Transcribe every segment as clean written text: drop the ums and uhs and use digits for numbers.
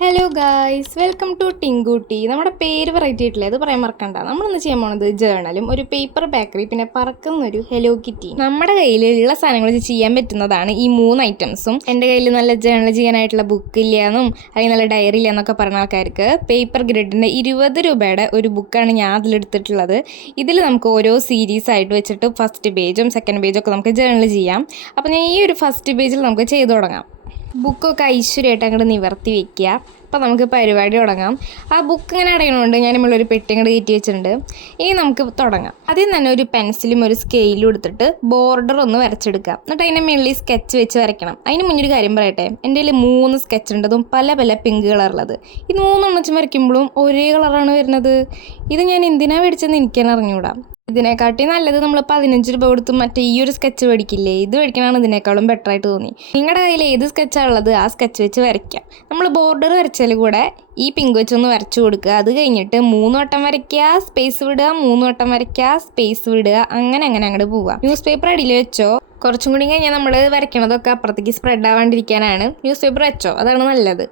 Hello guys, welcome to Tinkutty. നമ്മുടെ പേര് variety ആയിട്ടില്ലേ, അത് പറയാൻ മറക്കണ്ട. നമ്മളിന്ന് ചെയ്യാൻ പോണത് ജേർണലും ഒരു പേപ്പർ ബേക്കറി പിന്നെ പറക്കുന്നൊരു ഹെലോ കിറ്റി. നമ്മുടെ കയ്യിലുള്ള സാധനങ്ങൾ വെച്ച് ചെയ്യാൻ പറ്റുന്നതാണ് ഈ 3 ഐറ്റംസും. എൻ്റെ കയ്യിൽ നല്ല ജേർണൽ ചെയ്യാനായിട്ടുള്ള ബുക്ക് ഇല്ലയെന്നും അല്ലെങ്കിൽ നല്ല ഡയറി ഇല്ലയെന്നൊക്കെ പറഞ്ഞ ആൾക്കാർക്ക് പേപ്പർ ഗ്രിഡിൻ്റെ 20 രൂപയുടെ ഒരു ബുക്കാണ് ഞാൻ അതിലെടുത്തിട്ടുള്ളത്. ഇതിൽ നമുക്ക് ഓരോ സീരീസ് ആയിട്ട് വെച്ചിട്ട് ഫസ്റ്റ് പേജും സെക്കൻഡ് പേജും ഒക്കെ നമുക്ക് ജേർണൽ ചെയ്യാം. അപ്പോൾ ഞാൻ ഈ ഒരു ഫസ്റ്റ് പേജിൽ നമുക്ക് ചെയ്തു തുടങ്ങാം. ബുക്കൊക്കെ ഐശ്വര്യമായിട്ട് അങ്ങോട്ട് നിവർത്തി വെക്കുക. അപ്പോൾ നമുക്ക് പരിപാടി തുടങ്ങാം. ആ ബുക്ക് ഇങ്ങനെ അടയണമുണ്ട്, ഞാൻ നമ്മളൊരു പെട്ടി അങ്ങോട്ട് കയറ്റി വെച്ചിട്ടുണ്ട്. ഇനി നമുക്ക് തുടങ്ങാം. ആദ്യം തന്നെ ഒരു പെൻസിലും ഒരു സ്കെയിലും എടുത്തിട്ട് ബോർഡർ ഒന്ന് വരച്ചെടുക്കാം. എന്നിട്ട് അതിൻ്റെ മുകളിൽ സ്കെച്ച് വെച്ച് വരയ്ക്കണം. അതിന് മുന്നൊരു കാര്യം പറയട്ടെ, എൻ്റെ കയ്യിൽ 3 സ്കെച്ച് ഉണ്ട്, അതും പല പല പിങ്ക് കളറുള്ളത്. ഈ 3 എണ്ണം വരയ്ക്കുമ്പോഴും ഒരേ കളറാണ് വരുന്നത്. ഇത് ഞാൻ എന്തിനാണ് മേടിച്ചതെന്ന് എനിക്കെന്നെ അറിഞ്ഞുകൂടാ. ഇതിനെക്കാട്ടി നല്ലത് നമ്മൾ 15 രൂപ കൊടുത്ത് മറ്റേ ഈ ഒരു സ്കെച്ച് മേടിക്കില്ലേ, ഇത് മേടിക്കണതാണ് ഇതിനേക്കാളും ബെറ്റർ ആയിട്ട് തോന്നി. നിങ്ങളുടെ കയ്യിൽ ഏത് സ്കെച്ചാണ് ഉള്ളത് ആ സ്കെച്ച് വെച്ച് വരയ്ക്കാം. നമ്മൾ ബോർഡർ വരച്ചാൽ കൂടെ ഈ പിങ്ക് വെച്ചൊന്ന് വരച്ചു കൊടുക്കുക. അത് കഴിഞ്ഞിട്ട് 3 വട്ടം വരയ്ക്കുക, സ്പേസ് വിടുക, 3 വട്ടം വരയ്ക്കുക, സ്പേസ് വിടുക, അങ്ങനെ അങ്ങോട്ട് പോവുക. ന്യൂസ് പേപ്പർ അടിയിൽ വെച്ചോ. കുറച്ചും കൂടി കഴിഞ്ഞാൽ നമ്മൾ വരയ്ക്കണതൊക്കെ അപ്പുറത്തേക്ക് സ്പ്രെഡ് ആവാണ്ടിരിക്കാനാണ് ന്യൂസ് പേപ്പർ വെച്ചോ, അതാണ് നല്ലത്.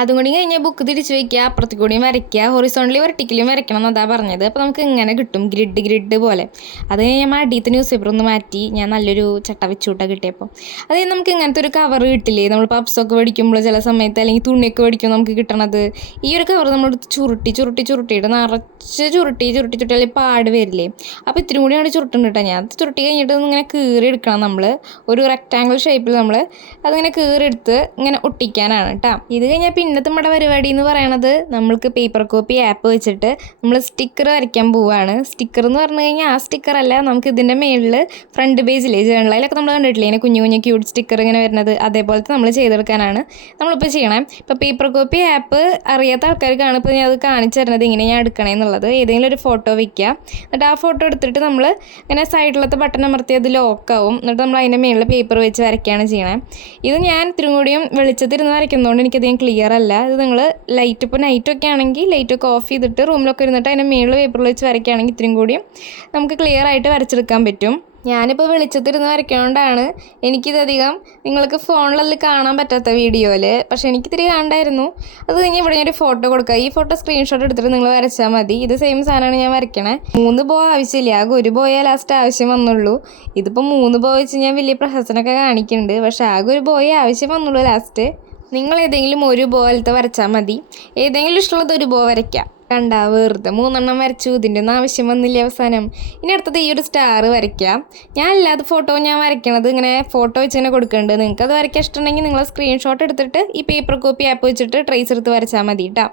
അതും കൂടി കഴിഞ്ഞാൽ ബുക്ക് തിരിച്ച് വയ്ക്കുക, അപ്പുറത്തേക്ക് കൂടിയും വരയ്ക്കുക. ഹൊറിസോണ്ടലി വെർട്ടിക്കലും വരയ്ക്കണം എന്നതാ പറഞ്ഞത്. അപ്പോൾ നമുക്ക് ഇങ്ങനെ കിട്ടും, ഗ്രിഡ് പോലെ. അത് ഞാൻ അടിയത്തെ ന്യൂസ് പേപ്പർ ഒന്ന് മാറ്റി ഞാൻ നല്ലൊരു ചട്ട വെച്ചുകൂട്ടാ കിട്ടിയപ്പോൾ. അതായത് നമുക്ക് ഇങ്ങനത്തെ ഒരു കവർ കിട്ടില്ലേ, നമ്മൾ പപ്സൊക്കെ മേടിക്കുമ്പോൾ ചില സമയത്ത്, അല്ലെങ്കിൽ തുണിയൊക്കെ മേടിക്കുമ്പോൾ നമുക്ക് കിട്ടണത്. ഈ ഒരു കവർ നമ്മൾ ചുരുട്ടിയിട്ട് നിറച്ച് ചുരുട്ടി അല്ലെങ്കിൽ പാട് വരില്ലേ. അപ്പോൾ ഇത്തിരി കൂടി അവിടെ ചുരുട്ടുണ്ട് കേട്ടോ. ഞാൻ ചുരുട്ടി കഴിഞ്ഞിട്ട് ഇങ്ങനെ കീറി എടുക്കണം. നമ്മൾ ഒരു റെക്റ്റാങ്കിൾ ഷേപ്പിൽ നമ്മൾ അതിങ്ങനെ കീറിയെടുത്ത് ഇങ്ങനെ ഒട്ടിക്കാനാണ് കേട്ടോ. ഇത് കഴിഞ്ഞാൽ പിന്നത്തെ നമ്മുടെ പരിപാടി എന്ന് പറയണത്, നമ്മൾക്ക് പേപ്പർ കോപ്പി ആപ്പ് വെച്ചിട്ട് നമ്മൾ സ്റ്റിക്കർ വരയ്ക്കാൻ പോവുകയാണ്. സ്റ്റിക്കർ എന്ന് പറഞ്ഞു കഴിഞ്ഞാൽ ആ സ്റ്റിക്കറല്ല, നമുക്ക് ഇതിൻ്റെ മേളിൽ ഫ്രണ്ട് പേജിലെ ജേർണലിലൊക്കെ നമ്മൾ കണ്ടിട്ടില്ലേ ഇങ്ങനെ കുഞ്ഞു ക്യൂട്ട് സ്റ്റിക്കർ ഇങ്ങനെ വരുന്നത്, അതേപോലത്തെ നമ്മൾ ചെയ്തെടുക്കാനാണ് നമ്മളിപ്പോൾ ചെയ്യണം. ഇപ്പോൾ പേപ്പർ കോപ്പി ആപ്പ് അറിയാത്ത ആൾക്കാർക്കാണ് ഇപ്പോൾ ഞാൻ അത് കാണിച്ചു തരുന്നത് ഇങ്ങനെ ഞാൻ എടുക്കണമെന്നുള്ളത്. ഏതെങ്കിലും ഒരു ഫോട്ടോ വയ്ക്കുക, എന്നിട്ട് ആ ഫോട്ടോ എടുത്തിട്ട് നമ്മൾ ഇങ്ങനെ സൈഡിലത്തെ ബട്ടൺ അമർത്തി അത് ലോക്കാവും. എന്നിട്ട് നമ്മൾ അതിൻ്റെ മേളിൽ പേപ്പർ വെച്ച് വരയ്ക്കുകയാണ് ചെയ്യണേ. ഇത് ഞാൻ ഇത്തിരി കൂടിയും വെളിച്ചത്തിരുന്ന് വരയ്ക്കുന്നതുകൊണ്ട് എനിക്കധികം ക്ലിയർ അല്ല. ഇത് നിങ്ങൾ ലൈറ്റ് ഇപ്പോൾ നൈറ്റൊക്കെ ആണെങ്കിൽ ലൈറ്റൊക്കെ ഓഫ് ചെയ്തിട്ട് റൂമിലൊക്കെ ഇരുന്നിട്ട് അതിൻ്റെ മേളിൽ പേപ്പറിൽ വെച്ച് വരയ്ക്കുകയാണെങ്കിൽ ഇത്തിരി കൂടിയും നമുക്ക് ക്ലിയർ ആയിട്ട് വരച്ചെടുക്കാൻ പറ്റും. ഞാനിപ്പോൾ വെളിച്ചത്തിരുന്ന് വരയ്ക്കുന്നതുകൊണ്ടാണ് എനിക്കിതധികം നിങ്ങൾക്ക് ഫോണിലത് കാണാൻ പറ്റാത്ത വീഡിയോയിൽ. പക്ഷേ എനിക്കിത്തിരി കാണണ്ടായിരുന്നു. അത് കഴിഞ്ഞ് ഇവിടെ ഞാനൊരു ഫോട്ടോ കൊടുക്കുക. ഈ ഫോട്ടോ സ്ക്രീൻഷോട്ട് എടുത്തിട്ട് നിങ്ങൾ വരച്ചാൽ മതി. ഇത് സെയിം സാധനമാണ് ഞാൻ വരയ്ക്കണേ. 3 ബോ ആവശ്യമില്ല, ആകെ 1 ബോയേ ലാസ്റ്റ് ആവശ്യം വന്നുള്ളൂ. ഇതിപ്പോൾ 3 ബോ വെച്ച് ഞാൻ വലിയ പ്രഹസനമൊക്കെ കാണിക്കുന്നുണ്ട്, പക്ഷേ ആകെ 1 ബോയേ ആവശ്യം വന്നുള്ളൂ ലാസ്റ്റ്. നിങ്ങൾ ഏതെങ്കിലും 1 ബോയിലത്തെ വരച്ചാൽ മതി. ഏതെങ്കിലും ഇഷ്ടമുള്ളത് 1 ബോ വരയ്ക്കാം. കണ്ടാ, വെറുതെ 3 എണ്ണം വരച്ചു, ഇതിൻ്റെ ഒന്നും ആവശ്യം വന്നില്ല അവസാനം. ഇനി അടുത്തത് ഈ ഒരു സ്റ്റാർ വരയ്ക്കാം. ഞാൻ അല്ലാതെ ഫോട്ടോ ഞാൻ വരയ്ക്കണത് ഇങ്ങനെ ഫോട്ടോ വെച്ച് ഇങ്ങനെ കൊടുക്കുന്നുണ്ട്. നിങ്ങൾക്ക് അത് വരയ്ക്കാൻ ഇഷ്ടമുണ്ടെങ്കിൽ നിങ്ങൾ സ്ക്രീൻഷോട്ട് എടുത്തിട്ട് ഈ പേപ്പർ കോപ്പി ആപ്പ് വെച്ചിട്ട് ട്രേസ് എടുത്ത് വരച്ചാൽ മതി കേട്ടോ.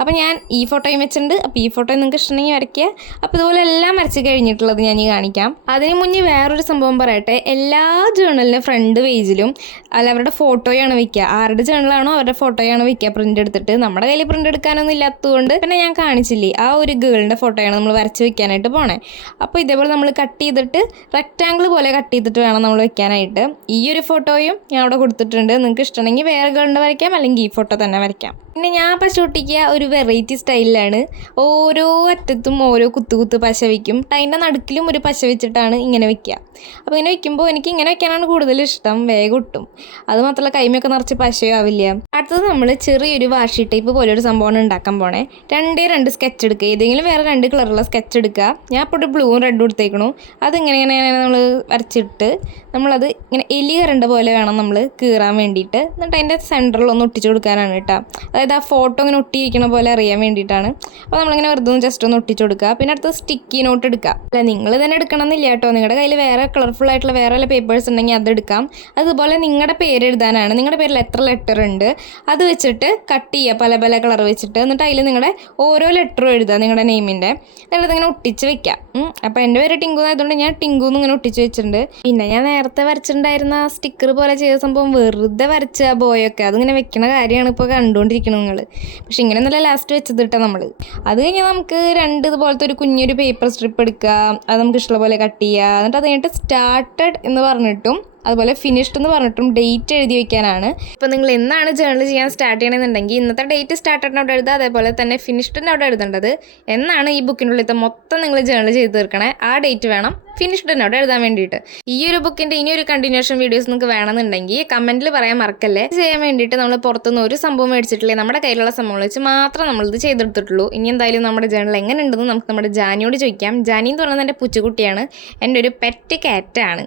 അപ്പോൾ ഞാൻ ഈ ഫോട്ടോയും വെച്ചിട്ടുണ്ട്. അപ്പോൾ ഈ ഫോട്ടോ നിങ്ങൾക്ക് ഇഷ്ടമുണ്ടെങ്കിൽ വരയ്ക്കുക. അപ്പോൾ ഇതുപോലെ എല്ലാം വരച്ച് കഴിഞ്ഞിട്ടുള്ളത് ഞാൻ ഈ കാണിക്കാം. അതിന് മുന്നേ വേറൊരു സംഭവം പറയട്ടെ. എല്ലാ ജേർണലിനും ഫ്രണ്ട് പേജിലും അല്ല അവരുടെ ഫോട്ടോയാണ് വയ്ക്കുക. ആരുടെ ജേർണലാണോ അവരുടെ ഫോട്ടോയാണ് വയ്ക്കുക പ്രിൻ്റ് എടുത്തിട്ട്. നമ്മുടെ കയ്യിൽ പ്രിൻ്റ് എടുക്കാനൊന്നും ഇല്ലാത്തതുകൊണ്ട് പിന്നെ ഞാൻ കാണിച്ചില്ലേ ആ ഒരു ഗേളിൻ്റെ ഫോട്ടോയാണ് നമ്മൾ വരച്ച് വെക്കാനായിട്ട് പോണേ. അപ്പോൾ ഇതേപോലെ നമ്മൾ കട്ട് ചെയ്തിട്ട് റെക്റ്റാങ്കിൾ പോലെ കട്ട് ചെയ്തിട്ട് വേണം നമ്മൾ വെക്കാനായിട്ട്. ഈ ഒരു ഫോട്ടോയും ഞാൻ അവിടെ കൊടുത്തിട്ടുണ്ട്. നിങ്ങൾക്ക് ഇഷ്ടമുണ്ടെങ്കിൽ വേറെ ഗേളിൻ്റെ വരയ്ക്കാം, അല്ലെങ്കിൽ ഈ ഫോട്ടോ തന്നെ വരയ്ക്കാം. പിന്നെ ഞാൻ പശ ഒട്ടിക്കുക ഒരു വെറൈറ്റി സ്റ്റൈലിലാണ്. ഓരോ അറ്റത്തും ഓരോ കുത്തു പശ വയ്ക്കും. അതിൻ്റെ നടുക്കിലും ഒരു പശ വെച്ചിട്ടാണ് ഇങ്ങനെ വെക്കുക. അപ്പോൾ ഇങ്ങനെ വെക്കുമ്പോൾ എനിക്ക് ഇങ്ങനെ വെക്കാനാണ് കൂടുതൽ ഇഷ്ടം, വേഗം ഒട്ടും. അത് മാത്രമല്ല കൈമയൊക്കെ നിറച്ച് പശയോ ആവില്ല. അടുത്തത് നമ്മൾ ചെറിയൊരു വാഷി ടൈപ്പ് പോലെ ഒരു സംഭവമാണ് ഉണ്ടാക്കാൻ പോണേ. 2 സ്കെച്ച് എടുക്കുക. ഏതെങ്കിലും വേറെ 2 കളറുള്ള സ്കെച്ച് എടുക്കുക. ഞാൻ ഇപ്പോൾ ഒരു ബ്ലൂവും റെഡും എടുത്തേക്കണു. അതിങ്ങനെ നമ്മൾ വരച്ചിട്ട് നമ്മളത് ഇങ്ങനെ എലി കരണ്ട പോലെ വേണം നമ്മൾ കീറാൻ വേണ്ടിയിട്ട്. എന്നിട്ട് അതിൻ്റെ സെൻറ്ററിൽ ഒന്ന് ഒട്ടിച്ച് കൊടുക്കാനാണ് കേട്ടോ. അതായത് ആ ഫോട്ടോ ഇങ്ങനെ ഒട്ടിയിരിക്കണ പോലെ അറിയാൻ വേണ്ടിയിട്ടാണ്. അപ്പോൾ നമ്മളിങ്ങനെ വെറുതെ ഒന്ന് ജസ്റ്റ് ഒന്ന് ഒട്ടിച്ച് കൊടുക്കുക. പിന്നെ അടുത്ത് സ്റ്റിക്കി നോട്ട് എടുക്കുക. അല്ല നിങ്ങൾ തന്നെ എടുക്കണമെന്നില്ല കേട്ടോ. നിങ്ങളുടെ കയ്യിൽ വേറെ കളർഫുൾ ആയിട്ടുള്ള വേറെ വല്ല പേപ്പേഴ്സ് ഉണ്ടെങ്കിൽ അതെടുക്കാം. അതുപോലെ നിങ്ങളുടെ പേര് എഴുതാനാണ്. നിങ്ങളുടെ പേരിൽ എത്ര ലെറ്റർ ഉണ്ട് അത് വെച്ചിട്ട് കട്ട് ചെയ്യുക, പല പല കളർ വെച്ചിട്ട്. എന്നിട്ട് അതിൽ നിങ്ങളുടെ ഓരോ ലെറ്ററും എഴുതുക നിങ്ങളുടെ നെയിമിൻ്റെ. എന്നിട്ട് ഇങ്ങനെ ഒട്ടിച്ച് വെക്കാം. അപ്പോൾ എൻ്റെ പേര് ടിങ്കു ആയതുകൊണ്ട് ഞാൻ ടിങ്കു എന്ന് ഇങ്ങനെ ഒട്ടിച്ച് വെച്ചിട്ടുണ്ട്. പിന്നെ ഞാൻ നേരത്തെ വരച്ചിട്ടുണ്ടായിരുന്ന ആ സ്റ്റിക്കർ പോലെ ചെയ്ത സംഭവം വെറുതെ വരച്ച ബോയൊക്കെ അതിങ്ങനെ വെക്കണ കാര്യമാണ് ഇപ്പോൾ കണ്ടുകൊണ്ടിരിക്കുന്നത് നിങ്ങൾ. പക്ഷെ ഇങ്ങനെ നല്ല ലാസ്റ്റ് വെച്ചത് കിട്ടാം നമ്മൾ. അത് കഴിഞ്ഞാൽ നമുക്ക് 2 ഇതുപോലത്തെ ഒരു കുഞ്ഞൊരു പേപ്പർ സ്ട്രിപ്പ് എടുക്കുക. അത് നമുക്ക് ഇഷ്ടമുള്ള പോലെ കട്ട് ചെയ്യുക. എന്നിട്ട് അത് കഴിഞ്ഞിട്ട് സ്റ്റാർട്ടഡ് എന്ന് പറഞ്ഞിട്ടും അതുപോലെ ഫിനിഷ്ഡ് എന്ന് പറഞ്ഞിട്ടും ഡേറ്റ് എഴുതി വെക്കാനാണ്. ഇപ്പോൾ നിങ്ങൾ എന്നാണ് ജേർണൽ ചെയ്യാൻ സ്റ്റാർട്ട് ചെയ്യണമെന്നുണ്ടെങ്കിൽ ഇന്നത്തെ ഡേറ്റ് സ്റ്റാർട്ടറിൻ്റെ അവിടെ എഴുതുക. അതേപോലെ തന്നെ ഫിനിഷ്ഡിൻ്റെ അവിടെ എഴുതേണ്ടത് എന്നാണ് ഈ ബുക്കിനുള്ളിലത്തെ മൊത്തം നിങ്ങൾ ജേർണൽ ചെയ്ത് തീർക്കണേ ആ ഡേറ്റ് വേണം ഫിനിഷ്ഡിൻ്റെ അവിടെ എഴുതാൻ വേണ്ടിയിട്ട്. ഈ ഒരു ബുക്കിൻ്റെ ഇനിയൊരു കണ്ടിന്യൂഷൻ വീഡിയോസ് നിങ്ങൾക്ക് വേണമെന്നുണ്ടെങ്കിൽ കമൻറ്റിൽ പറയാൻ മറക്കല്ലേ. ചെയ്യാൻ വേണ്ടിയിട്ട് നമ്മൾ പുറത്തുനിന്ന് ഒരു സംഭവം മേടിച്ചിട്ടില്ലേ, നമ്മുടെ കയ്യിലുള്ള സംഭവങ്ങൾ വെച്ച് മാത്രം നമ്മളിത് ചെയ്തെടുത്തിട്ടുള്ളൂ. ഇനി എന്തായാലും നമ്മുടെ ജേർണൽ എങ്ങനെ ഉണ്ടെന്ന് നമുക്ക് നമ്മുടെ ജാനിയോട് ചോദിക്കാം. ജാനി എന്ന് പറയുന്നത് എൻ്റെ പൂച്ചക്കുട്ടിയാണ്, എൻ്റെ ഒരു പെറ്റ് കാറ്റാണ്.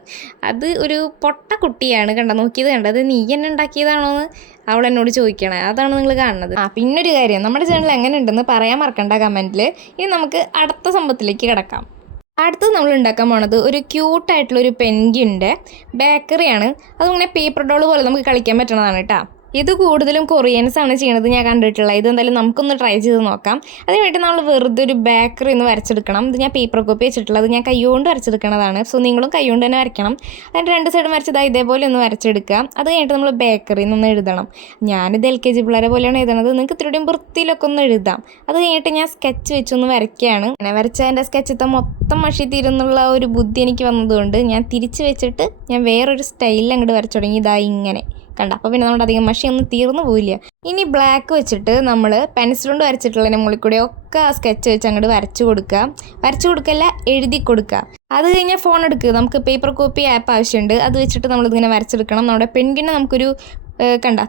അത് ഒരു പൊട്ട കുട്ടിയാണ്. നോക്കിയത് കണ്ടത് നീ എന്നെ ഉണ്ടാക്കിയതാണോ എന്ന് അവൾ എന്നോട് ചോദിക്കണേ. അതാണ് നിങ്ങൾ കാണുന്നത്. പിന്നൊരു കാര്യം, നമ്മുടെ ജേർണൽ എങ്ങനെ ഉണ്ടെന്ന് പറയാൻ മറക്കണ്ട കമൻറ്റിൽ. ഇനി നമുക്ക് അടുത്ത സംഭവത്തിലേക്ക് കിടക്കാം. അടുത്തത് നമ്മൾ ഉണ്ടാക്കാൻ പോണത് ഒരു ക്യൂട്ടായിട്ടുള്ളൊരു പെൻഗ്വിൻ്റെ ബേക്കറിയാണ്. അതിങ്ങനെ പേപ്പർ ഡോൾ പോലെ നമുക്ക് കളിക്കാൻ പറ്റണതാണ് കേട്ടോ. ഇത് കൂടുതലും കൊറിയൻസ് ആണ് ചെയ്യണത്, ഞാൻ കണ്ടിട്ടുള്ളത്. ഇത് എന്തായാലും നമുക്കൊന്ന് ട്രൈ ചെയ്ത് നോക്കാം. അതിനുവേണ്ടി നമ്മൾ വെറുതെ ഒരു ബേക്കറി ഒന്ന് വരച്ചെടുക്കണം. ഇത് ഞാൻ പേപ്പർ കോപ്പി വെച്ചിട്ടുള്ളത്, ഞാൻ കൈകൊണ്ട് വരച്ചെടുക്കണതാണ്. സോ നിങ്ങളും കൈകൊണ്ട് തന്നെ വരയ്ക്കണം. അതിൻ്റെ രണ്ട് സൈഡും വരച്ചത് ഇതേപോലെ ഒന്ന് വരച്ചെടുക്കുക. അത് കഴിഞ്ഞിട്ട് നമ്മൾ ബേക്കറിയിൽ നിന്ന് എഴുതണം. ഞാനിത് LKG പിള്ളേരെ പോലെയാണ് എഴുതണത്. നിങ്ങൾക്ക് ഇത്രയും വൃത്തിയിലൊക്കെ ഒന്ന് എഴുതാം. അത് കഴിഞ്ഞിട്ട് ഞാൻ സ്കെച്ച് വെച്ചൊന്ന് വരയ്ക്കുകയാണ്. അങ്ങനെ വരച്ച എൻ്റെ സ്കെച്ചത്തെ മൊത്തം മഷി തീരുന്നുള്ള ഒരു ബുദ്ധി എനിക്ക് വന്നതുകൊണ്ട് ഞാൻ തിരിച്ച് വെച്ചിട്ട് ഞാൻ വേറൊരു സ്റ്റൈലിൽ അങ്ങോട്ട് വരച്ചു തുടങ്ങി. ഇങ്ങനെ കണ്ട. അപ്പോൾ പിന്നെ നമ്മുടെ അധികം മഷിയൊന്നും തീർന്നു പോയില്ല. ഇനി ബ്ലാക്ക് വെച്ചിട്ട് നമ്മൾ പെൻസിൽ കൊണ്ട് വരച്ചിട്ടുള്ളതിൻ്റെ മുകളിൽ കൂടെ ഒക്കെ ആ സ്കെച്ച് വെച്ച് അങ്ങോട്ട് വരച്ചു കൊടുക്കല്ല, എഴുതി കൊടുക്കുക. അത് കഴിഞ്ഞാൽ ഫോൺ എടുക്കുക. നമുക്ക് പേപ്പർ കോപ്പി ആപ്പ് ആവശ്യമുണ്ട്. അത് വെച്ചിട്ട് നമ്മളിതിങ്ങനെ വരച്ചെടുക്കണം. നമ്മുടെ പെൻഗ്വിനെ നമുക്കൊരു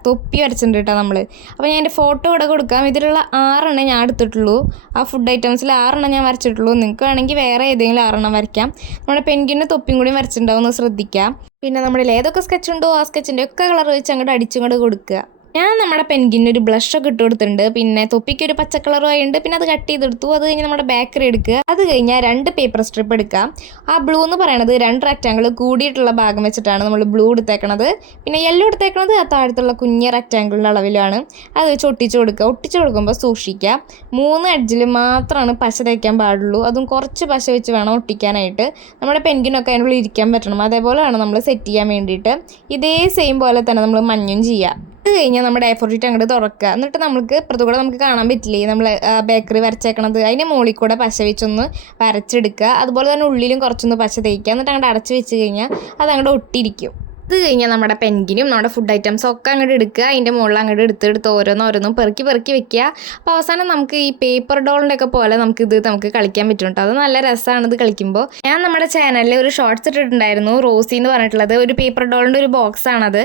തൊപ്പി വരച്ചിട്ടുണ്ട് കേട്ടോ നമ്മൾ. അപ്പോൾ ഞാൻ എൻ്റെ ഫോട്ടോ ഇവിടെ കൊടുക്കാം. ഇതിലുള്ള 6 ഞാൻ എടുത്തിട്ടുള്ളൂ. ആ ഫുഡ് ഐറ്റംസിൽ 6 ഞാൻ വരച്ചിട്ടുള്ളൂ. നിങ്ങൾക്ക് വേണമെങ്കിൽ വേറെ ഏതെങ്കിലും 6 വരയ്ക്കാം. നമ്മുടെ പെൻഗ്വിൻ്റെ തൊപ്പിയും കൂടി വരച്ചിട്ടുണ്ടാവും, ഒന്ന് ശ്രദ്ധിക്കാം. പിന്നെ നമ്മുടെ ഏതൊക്കെ സ്കെച്ച് ഉണ്ടോ ആ സ്കെച്ചിൻ്റെ ഒക്കെ കളർ വെച്ച് അങ്ങോട്ട് അടിച്ചുകൊണ്ട് കൊടുക്കുക. ഞാൻ നമ്മുടെ പെൻഗ്വിന് ഒരു ബ്ലഷൊക്കെ ഇട്ട് കൊടുത്തിട്ടുണ്ട്. പിന്നെ തൊപ്പിക്ക് ഒരു പച്ച കളറുമായിട്ടുണ്ട്. പിന്നെ അത് കട്ട് ചെയ്തെടുത്തു. അത് കഴിഞ്ഞ് നമ്മുടെ ബേക്കറി എടുക്കുക. അത് കഴിഞ്ഞാൽ 2 പേപ്പർ സ്ട്രിപ്പ് എടുക്കുക. ആ ബ്ലൂ എന്ന് പറയുന്നത് 2 റെക്റ്റാങ്കിൾ കൂടിയിട്ടുള്ള ഭാഗം വെച്ചിട്ടാണ് നമ്മൾ ബ്ലൂ എടുത്തേക്കണത്. പിന്നെ യെല്ലോ എടുത്തേക്കണത് ആ താഴത്തുള്ള കുഞ്ഞ റെക്റ്റാങ്കിളിൻ്റെ അളവിലാണ്. അത് വെച്ച് ഒട്ടിച്ച് കൊടുക്കുക. ഒട്ടിച്ച് കൊടുക്കുമ്പോൾ സൂക്ഷിക്കുക, 3 എഡ്ജിൽ മാത്രമാണ് പശ തേക്കാൻ പാടുള്ളൂ. അതും കുറച്ച് പശ വെച്ച് വേണം ഒട്ടിക്കാനായിട്ട്. നമ്മുടെ പെൻഗ്വിനൊക്കെ അതിനുള്ളിൽ ഇരിക്കാൻ പറ്റണം. അതേപോലെ വേണം നമ്മൾ സെറ്റ് ചെയ്യാൻ വേണ്ടിയിട്ട്. ഇതേ സെയിം പോലെ തന്നെ നമ്മൾ മഞ്ഞും ചെയ്യുക. അത് കഴിഞ്ഞാൽ നമ്മുടെ A4 ഷീറ്റ് അങ്ങോട്ട് തുറക്കുക. എന്നിട്ട് നമുക്ക് ഇപ്പുറത്ത് കൂടെ നമുക്ക് കാണാൻ പറ്റില്ലേ നമ്മൾ ബേക്കറി വരച്ചേക്കണത്, അതിൻ്റെ മുകളിൽ കൂടെ പശ വെച്ചൊന്ന് വരച്ചെടുക്കുക. അതുപോലെ തന്നെ ഉള്ളിലും കുറച്ചൊന്ന് പശ തേക്കുക. എന്നിട്ട് അങ്ങോട്ട് അടച്ച് വെച്ച് കഴിഞ്ഞാൽ അത് അങ്ങോട്ട് ഒട്ടിയിരിക്കും. അത് കഴിഞ്ഞാൽ നമ്മുടെ പെൻഗ്വിനും നമ്മുടെ ഫുഡ് ഐറ്റംസും ഒക്കെ അങ്ങോട്ട് എടുക്കുക. അതിൻ്റെ മുകളിൽ അങ്ങോട്ട് എടുത്ത് ഓരോന്നും പെറുക്കി വെക്കുക. അപ്പോൾ അവസാനം നമുക്ക് ഈ പേപ്പർ ഡോളിൻ്റെ ഒക്കെ പോലെ നമുക്ക് കളിക്കാൻ പറ്റും കേട്ടോ. അത് നല്ല രസമാണ് ഇത് കളിക്കുമ്പോൾ. ഞാൻ നമ്മുടെ ചാനലിൽ ഒരു ഷോർട്സ് ഇട്ടിട്ടുണ്ടായിരുന്നു, റോസി എന്ന് പറഞ്ഞിട്ടുള്ളത്. ഒരു പേപ്പർ ഡോളിൻ്റെ ഒരു ബോക്സാണത്.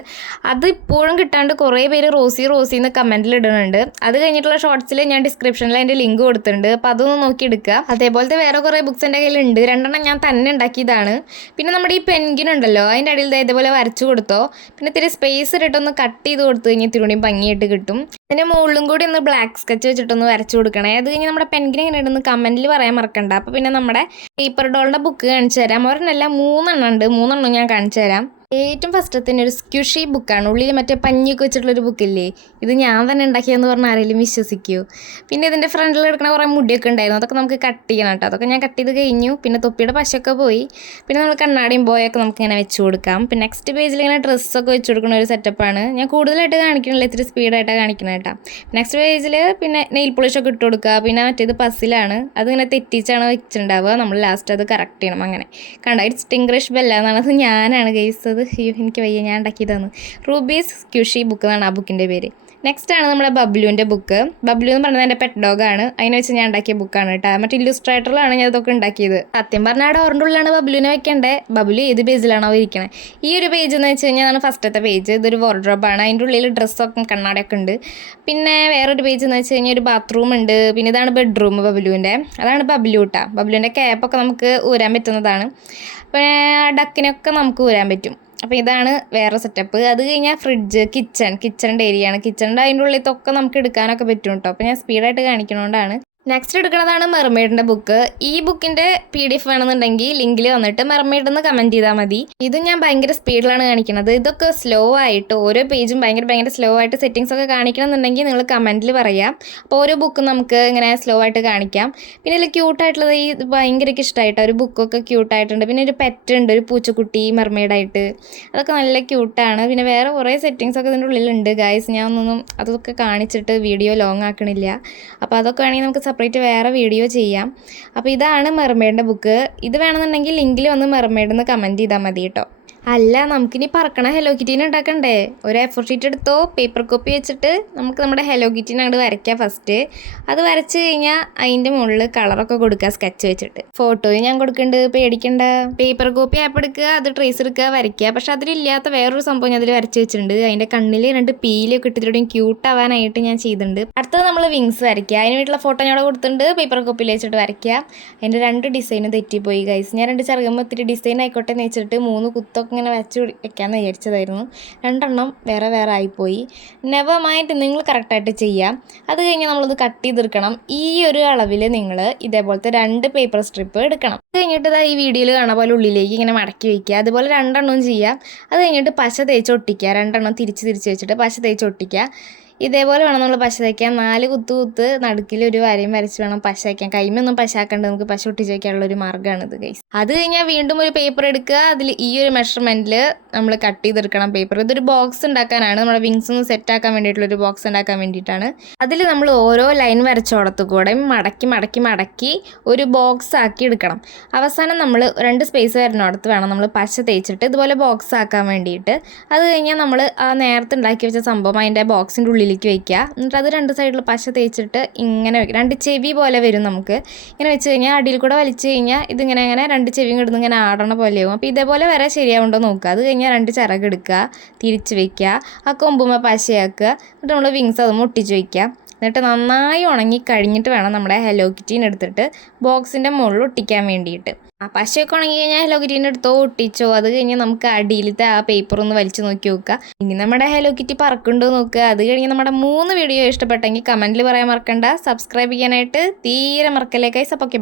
അത് ഇപ്പോഴും കിട്ടാണ്ട് കുറേ പേര് റോസി എന്ന് കമൻറ്റിൽ ഇടുന്നുണ്ട്. അത് കഴിഞ്ഞിട്ടുള്ള ഷോർട്സിൽ ഞാൻ ഡിസ്ക്രിപ്ഷനിൽ അതിൻ്റെ ലിങ്ക് കൊടുത്തിട്ടുണ്ട്. അപ്പോൾ അതൊന്ന് നോക്കി എടുക്കുക. അതേപോലത്തെ വേറെ കുറേ ബുക്സ് എൻ്റെ കയ്യിലുണ്ട്. 2 ഞാൻ തന്നെ ഉണ്ടാക്കിയതാണ്. പിന്നെ നമ്മുടെ ഈ പെൻഗ്വിൻ ഉണ്ടല്ലോ, അതിൻ്റെ അടിയിൽ ഇതേപോലെ വരച്ചു കൊടുത്തോ. പിന്നെ ഇത്തിരി സ്പേസ് ഇട്ടിട്ടൊന്ന് കട്ട് ചെയ്ത് കൊടുത്തു കഴിഞ്ഞാൽ ഇത്തിരി ഭംഗിയായിട്ട് കിട്ടും. അതിൻ്റെ മുകളിലും കൂടി ഒന്ന് ബ്ലാക്ക് സ്കെച്ച് വെച്ചിട്ടൊന്ന് വരച്ചു കൊടുക്കണേ. അത് കഴിഞ്ഞ് നമ്മുടെ പെൻഗ്വിൻ എങ്ങനെ ഇടുന്ന കമൻറ്റിൽ പറയാൻ മറക്കണ്ട. അപ്പോൾ പിന്നെ നമ്മുടെ പേപ്പർ ഡോളിൻ്റെ ബുക്ക് കാണിച്ചു തരാം. 3 ഉണ്ട്. 3 ഞാൻ കാണിച്ചു തരാം. ഏറ്റവും ഫസ്റ്റത്തിന് ഒരു സ്ക്യൂഷി ബുക്കാണ്. ഉള്ളിൽ മറ്റേ പഞ്ഞിയൊക്കെ വെച്ചിട്ടുള്ളൊരു ബുക്കില്ലേ, ഇത് ഞാൻ തന്നെ ഉണ്ടാക്കിയെന്ന് പറഞ്ഞാൽ ആരെങ്കിലും വിശ്വസിക്കുമോ? പിന്നെ ഇതിൻ്റെ ഫ്രണ്ടിൽ എടുക്കുന്ന കുറേ മുടിയൊക്കെ ഉണ്ടായിരുന്നു, അതൊക്കെ നമുക്ക് കട്ട് ചെയ്യണം കേട്ടോ. അതൊക്കെ ഞാൻ കട്ട് ചെയ്ത് കഴിഞ്ഞു. പിന്നെ തൊപ്പിയുടെ പശയൊക്കെ പോയി. പിന്നെ നമ്മൾ കണ്ണാടിയും ബോയൊക്കെ നമുക്ക് ഇങ്ങനെ വെച്ച് കൊടുക്കാം. പിന്നെ നെക്സ്റ്റ് പേജിൽ ഇങ്ങനെ ഡ്രസ്സൊക്കെ വെച്ച് കൊടുക്കുന്ന ഒരു സെറ്റപ്പാണ്. ഞാൻ കൂടുതലായിട്ട് കാണിക്കണില്ല, ഇത്തിരി സ്പീഡായിട്ടാണ് കാണിക്കുന്നത് കേട്ടോ. നെക്സ്റ്റ് പേജിൽ പിന്നെ നെയിൽ പോളിഷൊക്കെ ഇട്ട് കൊടുക്കുക. പിന്നെ മറ്റേത് പസിലാണ്, അതിങ്ങനെ തെറ്റിച്ചാണ് വെച്ചിട്ടുണ്ടാവുക. നമ്മൾ ലാസ്റ്റ് അത് കറക്റ്റ് ചെയ്യണം. അങ്ങനെ കണ്ട, ഇറ്റ്സ് ടിംഗ്രിഷ് ബെല്ല എന്നാണ്. അത് ഞാനാണ് ഗൈസത്. എനിക്ക് വയ്യ, ഞാൻ ഉണ്ടാക്കിയതാണ്. റൂബീസ് സ്ക്യൂഷി ബുക്ക് എന്നാണ് ആ ബുക്കിൻ്റെ പേര്. നെക്സ്റ്റ് ആണ് നമ്മുടെ ബബ്ലുവിൻ്റെ ബുക്ക്. ബബ്ലു എന്ന് പറയുന്നത് എൻ്റെ പെറ്റ് ഡോഗാണ്. അതിനെ വെച്ച് ഞാൻ ഉണ്ടാക്കിയ ബുക്കാണ് കേട്ടോ. മറ്റേ ഇല്ലുസ്ട്രേറ്ററിലാണ് ഞാൻ ഇതൊക്കെ ഉണ്ടാക്കിയത്. സത്യം പറഞ്ഞാൽ ആ ഡോറിൻ്റെ ഉള്ളിലാണ് ബബ്ലുവിനെ വെക്കേണ്ടത്. ബബ്ലു ഏത് പേജിലാണോ ഇരിക്കണത്? ഈ ഒരു പേജ് എന്ന് വെച്ച് കഴിഞ്ഞാൽ ഫസ്റ്റത്തെ പേജ്. ഇതൊരു വാർഡ്രോബാണ്. അതിൻ്റെ ഉള്ളിൽ ഡ്രസ്സൊക്കെ കണ്ണാടൊക്കെ ഉണ്ട്. പിന്നെ വേറൊരു പേജ് എന്ന് വെച്ച് കഴിഞ്ഞാൽ ഒരു ബാത്റൂം ഉണ്ട്. പിന്നെ ഇതാണ് ബെഡ്റൂം ബബ്ലുവിൻ്റെ. അതാണ് ബബ്ലു കേട്ടോ. ബബ്ലുവിൻ്റെ ക്യാപ്പൊക്കെ നമുക്ക് ഊരാൻ പറ്റുന്നതാണ്. പിന്നെ ഡക്കിനൊക്കെ നമുക്ക് ഊരാൻ പറ്റും. അപ്പോൾ ഇതാണ് വേറെ സെറ്റപ്പ്. അത് കഴിഞ്ഞാൽ ഫ്രിഡ്ജ്, കിച്ചണിൻ്റെ ഏരിയയാണ്. കിച്ചണിൻ്റെ അതിൻ്റെ ഉള്ളിലത്തൊക്കെ നമുക്ക് എടുക്കാനൊക്കെ പറ്റും കേട്ടോ. അപ്പോൾ ഞാൻ സ്പീഡായിട്ട് കാണിക്കണോണ്ടാണ്. നെക്സ്റ്റ് എടുക്കുന്നതാണ് മെർമെയ്ഡിൻ്റെ ബുക്ക്. ഈ ബുക്കിൻ്റെ PDF വേണമെന്നുണ്ടെങ്കിൽ ലിങ്കിൽ വന്നിട്ട് മെർമെയ്ഡ് എന്ന് കമൻറ്റ് ചെയ്താൽ മതി. ഇത് ഞാൻ ഭയങ്കര സ്പീഡിലാണ് കാണിക്കുന്നത്. ഇതൊക്കെ സ്ലോ ആയിട്ട് ഓരോ പേജും ഭയങ്കര സ്ലോ ആയിട്ട് സെറ്റിങ്സ് ഒക്കെ കാണിക്കണമെന്നുണ്ടെങ്കിൽ നിങ്ങൾ കമൻറ്റിൽ പറയാം. അപ്പോൾ ഓരോ ബുക്കും നമുക്ക് ഇങ്ങനെ സ്ലോ ആയിട്ട് കാണിക്കാം. പിന്നെ ഇതിൽ ക്യൂട്ടായിട്ടുള്ളത് ഈ ഭയങ്കര ഇഷ്ടമായിട്ട് ഒരു ബുക്കൊക്കെ ക്യൂട്ടായിട്ടുണ്ട്. പിന്നെ ഒരു പെറ്റ് ഉണ്ട്, ഒരു പൂച്ചക്കുട്ടി മെർമെയ്ഡായിട്ട്. അതൊക്കെ നല്ല ക്യൂട്ടാണ്. പിന്നെ വേറെ കുറേ സെറ്റിങ്സ് ഒക്കെ ഇതിൻ്റെ ഉള്ളിലുണ്ട് ഗൈസ്. ഞാൻ ഒന്നും അതൊക്കെ കാണിച്ചിട്ട് വീഡിയോ ലോങ് ആക്കണില്ല. അപ്പോൾ അതൊക്കെ വേണമെങ്കിൽ നമുക്ക് സെപ്പറേറ്റ് വേറെ വീഡിയോ ചെയ്യാം. അപ്പോൾ ഇതാണ് മെർമെയ്ഡിൻ്റെ ബുക്ക്. ഇത് വേണമെന്നുണ്ടെങ്കിൽ ലിങ്കിൽ വന്ന് മെർമെയ്ഡ് എന്ന് കമൻറ്റ് ചെയ്താൽ മതി കേട്ടോ. അല്ല, നമുക്കിനി പറക്കണ ഹെലോ കിറ്റീനെ ഉണ്ടാക്കണ്ടേ? ഒരു എ4 ഷീറ്റ് എടുത്തോ, പേപ്പർ കോപ്പി വെച്ചിട്ട് നമുക്ക് നമ്മുടെ ഹെലോ കിറ്റീനെ അങ്ങോട്ട് വരയ്ക്കാം ഫസ്റ്റ്. അത് വരച്ച് കഴിഞ്ഞാൽ അതിൻ്റെ മുകളിൽ കളറൊക്കെ കൊടുക്കുക സ്കെച്ച് വെച്ചിട്ട്. ഫോട്ടോയും ഞാൻ കൊടുക്കുന്നുണ്ട്, പേടിക്കണ്ട. പേപ്പർ കോപ്പി ആപ്പ് എടുക്കുക, അത് ട്രേസ് എടുക്കുക, വരയ്ക്കുക. പക്ഷെ അതിലില്ലാത്ത വേറൊരു സംഭവം ഞാൻ അതിൽ വരച്ച് വെച്ചിട്ടുണ്ട്. അതിൻ്റെ കണ്ണിൽ 2 പീലൊക്കെ ഇട്ടിട്ടുണ്ടെങ്കിൽ ക്യൂട്ട് ആവാനായിട്ട് ഞാൻ ചെയ്തിട്ടുണ്ട്. അടുത്തത് നമ്മൾ വിങ്സ് വരയ്ക്കുക. അതിന് വീട്ടിലെ ഫോട്ടോ ഞാൻ അവിടെ കൊടുത്തിട്ടുണ്ട്, പേപ്പർ കോപ്പിയിൽ വെച്ചിട്ട് വരയ്ക്കുക. അതിൻ്റെ 2 ഡിസൈന് തെറ്റിപ്പോയി ഗൈസ്. ഞാൻ 2 ചെറുകുമ്പോൾ ഇത്തിരി ഡിസൈൻ ആയിക്കോട്ടെ എന്ന് വെച്ചിട്ട് 3 കുത്തൊക്കെ ഇങ്ങനെ വെച്ച് വെക്കാമെന്ന് വിചാരിച്ചതായിരുന്നു. 2 എണ്ണം വേറെ വേറെ ആയിപ്പോയി. നെവർ മൈൻഡ്, നിങ്ങൾ കറക്റ്റായിട്ട് ചെയ്യാം. അത് കഴിഞ്ഞ് നമ്മളത് കട്ട് ചെയ്തെടുക്കണം. ഈ ഒരു അളവിൽ നിങ്ങൾ ഇതേപോലത്തെ 2 പേപ്പർ സ്ട്രിപ്പ് എടുക്കണം. അത് കഴിഞ്ഞിട്ട് ഈ വീഡിയോയിൽ കാണുന്ന പോലെ ഉള്ളിലേക്ക് ഇങ്ങനെ മടക്കി വയ്ക്കുക. അതുപോലെ 2 എണ്ണവും ചെയ്യാം. അത് കഴിഞ്ഞിട്ട് പശ തേച്ച് ഒട്ടിക്കുക. 2 എണ്ണം തിരിച്ച് വെച്ചിട്ട് പശ തേച്ച് ഒട്ടിക്കുക. ഇതേപോലെ വേണം നമ്മൾ പശ തയ്ക്കാൻ. 4 കുത്ത് നടുക്കിൽ ഒരു വരയും വരച്ച് വേണം പശ തയ്ക്കാൻ. കൈമൊന്നും പശ ആക്കേണ്ടത്, നമുക്ക് പശ ഒട്ടിച്ച് വയ്ക്കാനുള്ള ഒരു മാർഗ്ഗമാണിത് ഗൈസ്. അത് കഴിഞ്ഞാൽ വീണ്ടും ഒരു പേപ്പർ എടുക്കുക. അതിൽ ഈ ഒരു മെഷർമെൻറ്റിൽ നമ്മൾ കട്ട് ചെയ്തെടുക്കണം പേപ്പർ. ഇതൊരു ബോക്സ് ഉണ്ടാക്കാനാണ്, നമ്മുടെ വിങ്സ് ഒന്ന് സെറ്റ് ആക്കാൻ വേണ്ടിയിട്ടുള്ളൊരു ബോക്സ് ഉണ്ടാക്കാൻ വേണ്ടിയിട്ടാണ്. അതിൽ നമ്മൾ ഓരോ ലൈൻ വരച്ചോടത്തു കൂടെ മടക്കി ഒരു ബോക്സ് ആക്കി എടുക്കണം. അവസാനം നമ്മൾ 2 സ്പേസ് വരുന്നിടത്ത് വേണം നമ്മൾ പശ തേച്ചിട്ട് ഇതുപോലെ ബോക്സ് ആക്കാൻ വേണ്ടിയിട്ട്. അത് കഴിഞ്ഞാൽ നമ്മൾ ആ നേരത്തെ ഉണ്ടാക്കി വെച്ച സംഭവം അതിൻ്റെ ബോക്സിൻ്റെ ഉള്ളിലേക്ക് വയ്ക്കുക. എന്നിട്ട് അത് 2 സൈഡിൽ പശ തേച്ചിട്ട് ഇങ്ങനെ വയ്ക്കുക. 2 ചെവി പോലെ വരും നമുക്ക്. ഇങ്ങനെ വെച്ച് കഴിഞ്ഞാൽ അടിയിൽ കൂടെ വലിച്ചു കഴിഞ്ഞാൽ ഇതിങ്ങനെ 2 ചെവിയും കിടന്ന് ഇങ്ങനെ ആടണ പോലെയാവും. അപ്പോൾ ഇതേപോലെ വരെ ശരിയാവുണ്ടോ നോക്കുക. അത് കഴിഞ്ഞാൽ 2 ചിറക് എടുക്കുക, തിരിച്ച് വയ്ക്കുക, ആ കൊമ്പുമ്മ പശയാക്കുക. എന്നിട്ട് നമ്മൾ വിങ്സ് അത് ഒട്ടിച്ച് വയ്ക്കുക. എന്നിട്ട് നന്നായി ഉണങ്ങി കഴിഞ്ഞിട്ട് വേണം നമ്മുടെ ഹെലോ കിറ്റീനെ എടുത്തിട്ട് ബോക്സിൻ്റെ മുകളിൽ ഒട്ടിക്കാൻ വേണ്ടിയിട്ട്. ആ പശയൊക്കെ ഉണങ്ങി കഴിഞ്ഞാൽ ഹെലോ കിറ്റീൻ്റെ എടുത്തോ ഒട്ടിച്ചോ. അത് കഴിഞ്ഞ് നമുക്ക് അടിയിലത്തെ ആ പേപ്പർ ഒന്ന് വലിച്ചു നോക്കി നോക്കുക. ഇനി നമ്മുടെ ഹെലോ കിറ്റി പറക്കുന്നുണ്ടോ നോക്കുക. അത് കഴിഞ്ഞ് നമ്മുടെ 3 വീഡിയോ ഇഷ്ടപ്പെട്ടെങ്കിൽ കമൻറ്റിൽ പറയാൻ മറക്കണ്ട. സബ്സ്ക്രൈബ് ചെയ്യാനായിട്ട് തീരെ മറക്കല്ലേ ഗൈസ്. അപ്പോൾ ഓക്കെ, ബൈ.